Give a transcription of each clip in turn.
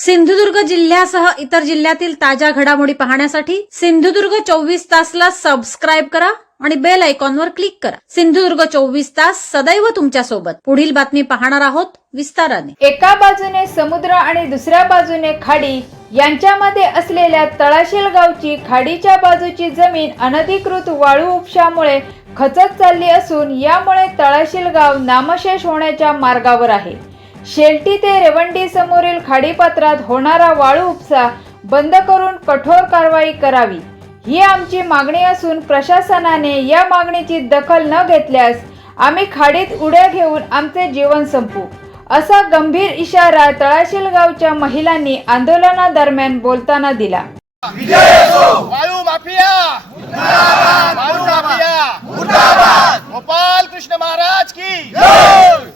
सिंधुदुर्ग जिल्ह्यासह इतर जिल्ह्यातील ताज्या घडामोडी पाहण्यासाठी सिंधुदुर्ग 24 तासला सबस्क्राईब करा आणि बेल आयकॉनवर क्लिक करा। सिंधुदुर्ग 24 तास सदैव तुमच्या सोबत। पुढील बातमी पाहणार आहोत विस्ताराने। एका बाजूने समुद्र आणि दुसऱ्या बाजूने खाडी यांच्यामध्ये असलेल्या तळाशील गावची खाडीच्या बाजूची जमीन अनधिकृत वाळू उपशामुळे खचत चालली असून यामुळे तळाशील गाव नामशेष होण्याच्या मार्गावर आहे। शेलटी ते रेवंडी समोरील खाडीपात्रात होणारा वाळू उपसा बंद करून कठोर कारवाई करावी ही आमची मागणी असून प्रशासनाने या मागणीची दखल न घेतल्यास आम्ही खाडीत उड्या घेऊन आमचे जीवन संपू असा गंभीर इशारा तळाशील गावच्या महिलांनी आंदोलनादरम्यान बोलताना दिला। वाळू माफिया मुर्दाबाद, वाळू माफिया मुर्दाबाद, गोपाल कृष्ण महाराज की जय।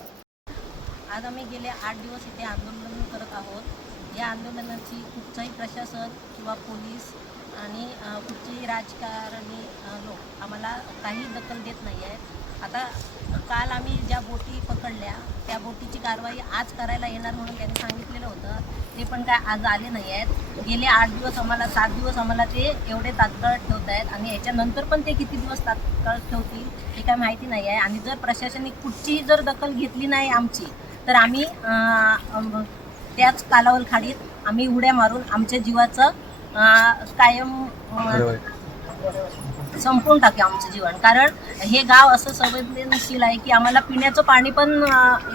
आज आम्ही गेले 8 दिवस इथे आंदोलन करत आहोत। या आंदोलनाची कुठचाही प्रशासन किंवा पोलीस आणि कुठचेही राजकारणी लोक आम्हाला काही दखल देत नाही आहेत। आता काल आम्ही ज्या बोटी पकडल्या त्या बोटीची कारवाई आज करायला येणार म्हणून त्यांनी सांगितलेलं होतं, ते पण काय आज आले नाही आहेत। गेले 8 दिवस आम्हाला 7 दिवस आम्हाला ते एवढे तात्काळ ठेवत आहेत आणि याच्यानंतर पण ते किती दिवस तात्काळ ठेवतील हे काय माहिती नाही आहे। आणि जर प्रशासनाने कुठचीही जर दखल घेतली नाही आमची तर आम्ही त्याच कालावल खाडीत आम्ही उड्या मारून आमच्या जीवाचं कायम संपून टाके आमचं जीवन। कारण हे गाव असं संवेदनशील आहे की आम्हाला पिण्याचं पाणी पण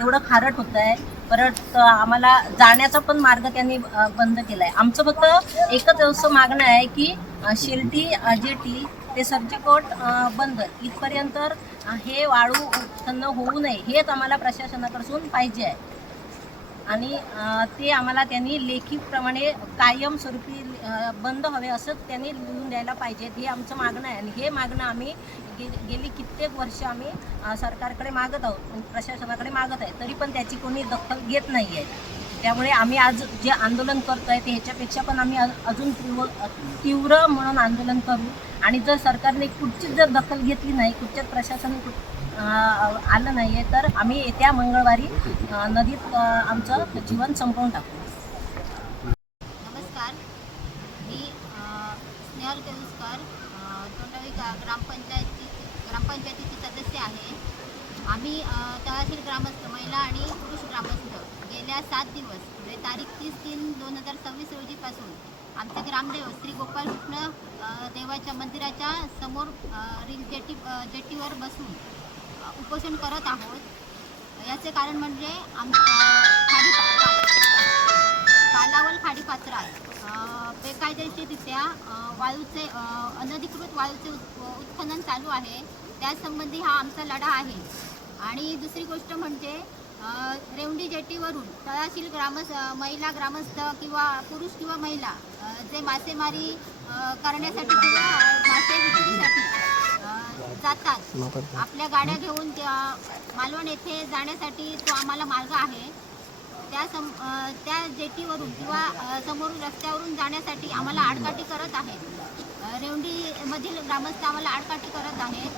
एवढं खारट होत आहे, परत आम्हाला जाण्याचा पण मार्ग त्यांनी बंद केला आहे। आमचं फक्त एकच असं मागणं आहे की शेलटी जेटी ते सर्जेकोट बंद इथपर्यंत हे वाळू उत्पन्न होऊ नये हेच आम्हाला प्रशासनाकडून पाहिजे आहे। आणि ते आम्हाला त्यांनी लेखीप्रमाणे कायमस्वरूपी बंद हवे असं त्यांनी लिहून द्यायला पाहिजेत हे आमचं मागणं आहे। आणि हे मागणं आम्ही गेली कित्येक वर्ष आम्ही सरकारकडे मागत आहोत, प्रशासनाकडे मागत आहे, तरी पण त्याची कोणी दखल घेत नाही आहे। त्यामुळे आम्ही आज जे आंदोलन करतो आहे ते ह्याच्यापेक्षा पण आम्ही अजून तीव्र म्हणून आंदोलन करू। आणि जर सरकारने कुठचीच जर दखल घेतली नाही, कुठच्याच प्रशासन आलं नाही आहे तर आम्ही येत्या मंगळवारी नदीत आमचं जीवन संपवून टाकू। नमस्कार, मी स्नेहल केळुसकर, तोंडवी ग्रामपंचायतीची सदस्य आहे। आम्ही तळाशील ग्रामस्थ महिला आणि पुरुष ग्रामस्थ गेल्या 7 दिवस म्हणजे तारीख 30/3/2026 रोजीपासून आमचे ग्रामदेव श्री गोपाल कृष्ण देवाच्या मंदिराच्या समोर जेटीवर बसून उपोषण करत आहोत। याचे कारण म्हणजे कालावल खाडीपात्रात बेकायदेशीररित्या वाळूचे अनधिकृत वाळूचे उत्खनन चालू आहे, त्यासंबंधी हा आमचा लढा आहे। आणि दुसरी गोष्ट म्हणजे रेवंडी जेटीवरून तळाशील महिला ग्रामस्थ किंवा पुरुष किंवा महिला जे मासेमारी करण्यासाठी किंवा मासे विक्रीसाठी जातात, आपल्या गाड्या घेऊन मालवण येथे जाण्यासाठी तो आम्हाला मार्ग आहे। त्या जेटीवरून किंवा समोरून रस्त्यावरून जाण्यासाठी आम्हाला आडकाठी करत आहेत। रेवंडीमधील ग्रामस्थ आम्हाला आडकाठी करत आहेत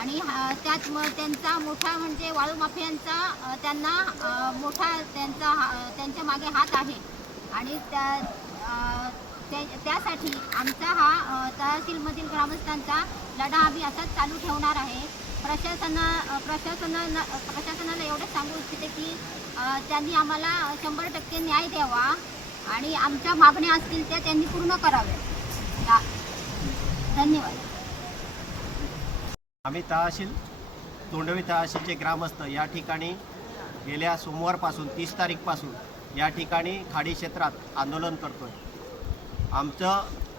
आणि त्यात त्यांचा मोठा म्हणजे वाळू माफियांचा त्यांना मोठा त्यांच्या मागे हात आहे। आणि त्यासाठी आमचा हा तहसीलमधील ग्रामस्थांचा लढा आम्ही असाच चालू ठेवणार आहे। प्रशासनाला एवढंच सांगू इच्छिते की त्यांनी आम्हाला 100% न्याय द्यावा आणि आमच्या मागण्या असतील त्या त्यांनी पूर्ण कराव्या। धन्यवाद। आम्ही तोंडवी तहसीलचे ग्रामस्थ या ठिकाणी गेल्या सोमवारपासून 30 तारीखपासून या ठिकाणी खाडी क्षेत्रात आंदोलन करतो आहे।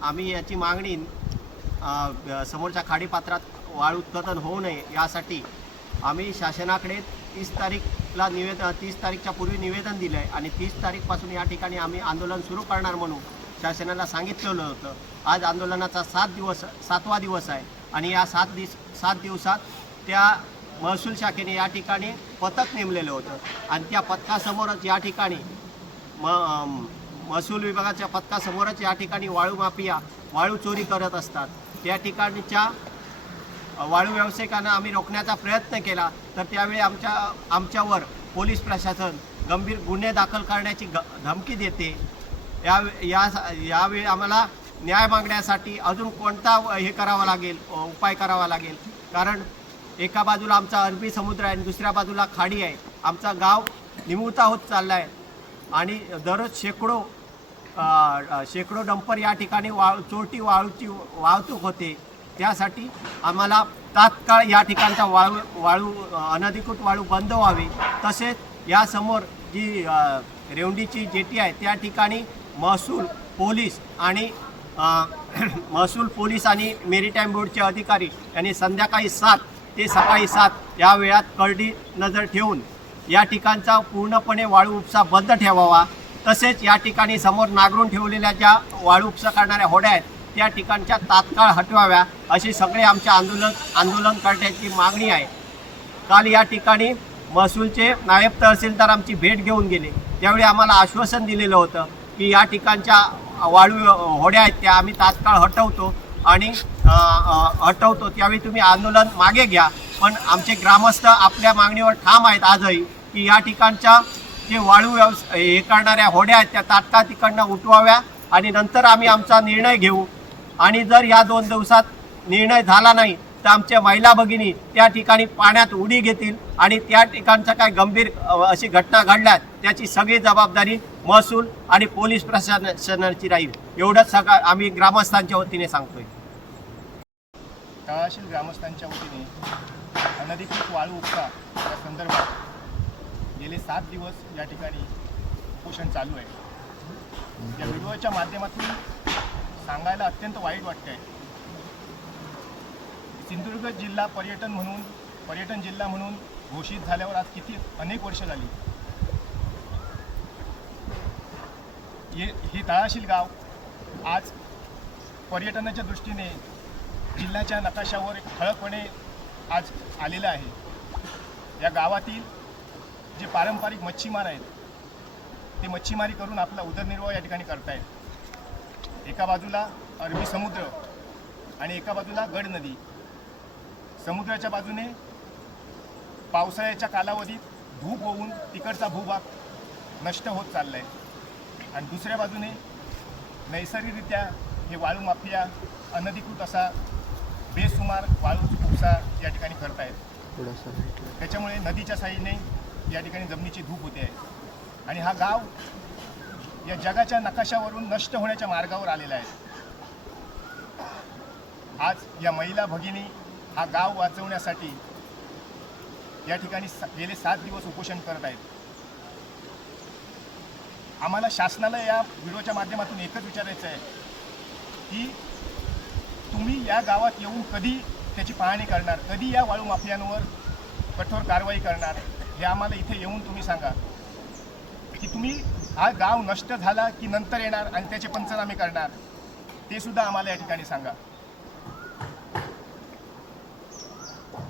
आम्ही याची मागणी समोरच्या खाडीपात्रात वाळू उत्खनन होऊ नये यासाठी आम्ही शासनाकडे 30 तारीखच्या पूर्वी निवेदन दिलं आहे आणि 30 तारीखपासून या ठिकाणी आम्ही आंदोलन सुरू करणार म्हणून शासनाला सांगितलेलं होतं। आज आंदोलनाचा 7वा दिवस आहे आणि या 7 दिवसात त्या महसूल शाखेने या ठिकाणी पथक नेमलेलं होतं आणि त्या पथकासमोरच या ठिकाणी महसूल विभागाच्या पथकासमोरच या ठिकाणी वाळू माफिया वाळू चोरी करत असतात। त्या ठिकाणच्या वाळू व्यावसायिकांना आम्ही रोखण्याचा प्रयत्न केला तर त्यावेळी आमच्यावर पोलीस प्रशासन गंभीर गुन्हे दाखल करण्याची धमकी देते यावेळी आम्हाला न्याय मागण्यासाठी अजून कोणता हे करावा लागेल, उपाय करावा लागेल. कारण एका बाजूला आमचा अरबी समुद्र आहे आणि दुसऱ्या बाजूला खाडी आहे. आमचा गाव निमुळता होत चालला आहे आणि दररोज शेकडो डंपर या ठिकाणी चोरटी वाळूची वाहतूक होते. त्यासाठी आम्हाला तात्काळ या ठिकाणचा वाळू अनधिकृत वाळू बंद व्हावी. तसेच यासमोर जी रेवंडीची जेटी आहे त्या ठिकाणी महसूल पोलीस आणि मेरीटाईम बोर्डचे अधिकारी यांनी संध्याकाळी 7 ते सकाळी 7 या वेळात करडी नजर ठेवून या ठिकाणचा पूर्णपणे वाळू उपसा बंद ठेवावा. तसेच या ठिकाणी समोर नांगरून ठेवलेल्या ज्या वाळू उपसा करणाऱ्या होड्या आहेत त्या ठिकाणच्या तात्काळ हटवाव्या अशी सगळे आमच्या आंदोलनकर्त्यांची मागणी आहे. काल या ठिकाणी महसूलचे नायब तहसीलदार आमची भेट घेऊन गेले. त्यावेळी आम्हाला आश्वासन दिलेलं होतं की या ठिकाणच्या वाळू होड्या आहेत त्या आम्ही तात्काळ हटवतो आणि त्यावेळी तुम्ही आंदोलन मागे घ्या. पण आमचे ग्रामस्थ आपल्या मागणीवर ठाम आहेत आजही की या ठिकाणच्या जे वाळू हे करणाऱ्या होड्या आहेत त्या तात्काळ तिकडनं उठवाव्या आणि नंतर आम्ही आमचा निर्णय घेऊ. आणि जर या 2 दिवसात निर्णय झाला नाही तर आमच्या महिला भगिनी त्या ठिकाणी पाण्यात उडी घेतील आणि त्या ठिकाणच्या काय गंभीर अशी घटना घडल्यात त्याची सगळी जबाबदारी महसूल आणि पोलीस प्रशासनाची राहील. एवढंच सगळं आम्ही ग्रामस्थांच्या वतीने सांगतोय. तळाशील ग्रामस्थांच्या वतीने अनधिकृत वाळू उपसा या संदर्भात गेले 7 दिवस या ठिकाणी उपोषण चालू आहे. या व्हिडिओच्या माध्यमातून सांगायला अत्यंत वाईट वाटतं आहे. सिंधुदुर्ग जिल्हा पर्यटन जिल्हा म्हणून घोषित झाल्यावर आज अनेक वर्ष झाली. हे तळाशील गाव आज पर्यटनाच्या दृष्टीने जिल्ह्याच्या नकाशावर ठळकपणे आज आलेलं आहे. या गावातील जे पारंपरिक मच्छीमार आहेत ते मच्छीमारी करून आपला उदरनिर्वाह या ठिकाणी करतायत. एका बाजूला अरबी समुद्र आणि एका बाजूला गड नदी. समुद्राच्या बाजूने पावसाळ्याच्या कालावधीत धूप होऊन तिकडचा भूभाग नष्ट होत चालला आहे आणि दुसऱ्या बाजूने नैसर्गिकरित्या हे वाळू माफिया अनधिकृत असा बेसुमार वाळू उपसा या ठिकाणी करतायत. त्याच्यामुळे नदीच्या साईडने या ठिकाणी जमिनीची धूप होते आहे आणि हा गाव या जगाच्या नकाशावरून नष्ट होण्याच्या मार्गावर आलेला आहे. आज या महिला भगिनी हा गाव वाचवण्यासाठी या ठिकाणी गेले 7 दिवस उपोषण करत आहेत. आम्हाला शासनाला या व्हिडिओच्या माध्यमातून एकच विचारायचं आहे की तुम्ही या गावात येऊन कधी त्याची पाहणी करणार, कधी या वाळू माफियांवर कठोर कारवाई करणार हे आम्हाला इथे येऊन तुम्ही सांगा. की तुम्ही हा गाव नष्ट झाला की नंतर येणार आणि त्याचे पंचनामे करणार ते सुद्धा आम्हाला या ठिकाणी सांगा.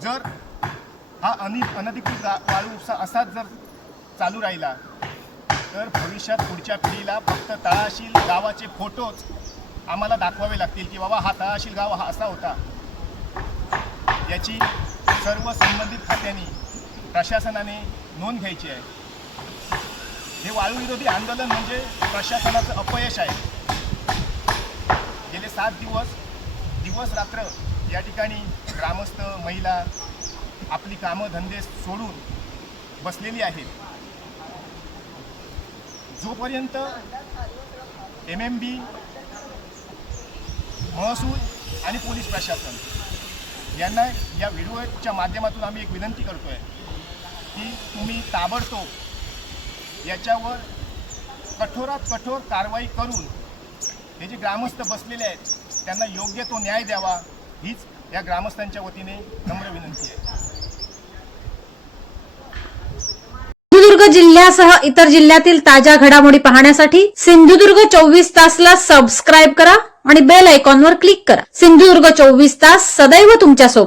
जर हा अनधिकृत वाळू उपसा असाच जर चालू राहिला तर भविष्यात पुढच्या पिढीला फक्त तळाशील गावाचे फोटोच आम्हाला दाखवावे लागतील की बाबा हा तळाशील गाव हा असा होता. याची सर्व संबंधित खात्यांनी प्रशासनाने नोंद घ्यायची आहे. हे वाळू विरोधी आंदोलन म्हणजे प्रशासनाचं अपयश आहे. गेले 7 दिवस रात्र या ठिकाणी ग्रामस्थ महिला आपली कामं धंदे सोडून बसलेली आहेत. जोपर्यंत MMB, महसूल आणि पोलीस प्रशासन यांना या व्हिडिओच्या माध्यमातून आम्ही एक विनंती करतो आहे की तुम्ही ताबडतोब याच्यावर कठोरात कठोर कारवाई करून हे जे ग्रामस्थ बसलेले आहेत त्यांना योग्य तो न्याय द्यावा हीच या ग्रामस्थांच्या वतीने नम्र विनंती आहे. सिंधुदुर्ग जिल्ह्यासह इतर जिल्ह्यातील ताज्या घडामोडी पाहण्यासाठी सिंधुदुर्ग 24 तासला सबस्क्राईब करा आणि बेल आयकॉनवर क्लिक करा. सिंधुदुर्ग 24 तास सदैव तुमच्या सोबत.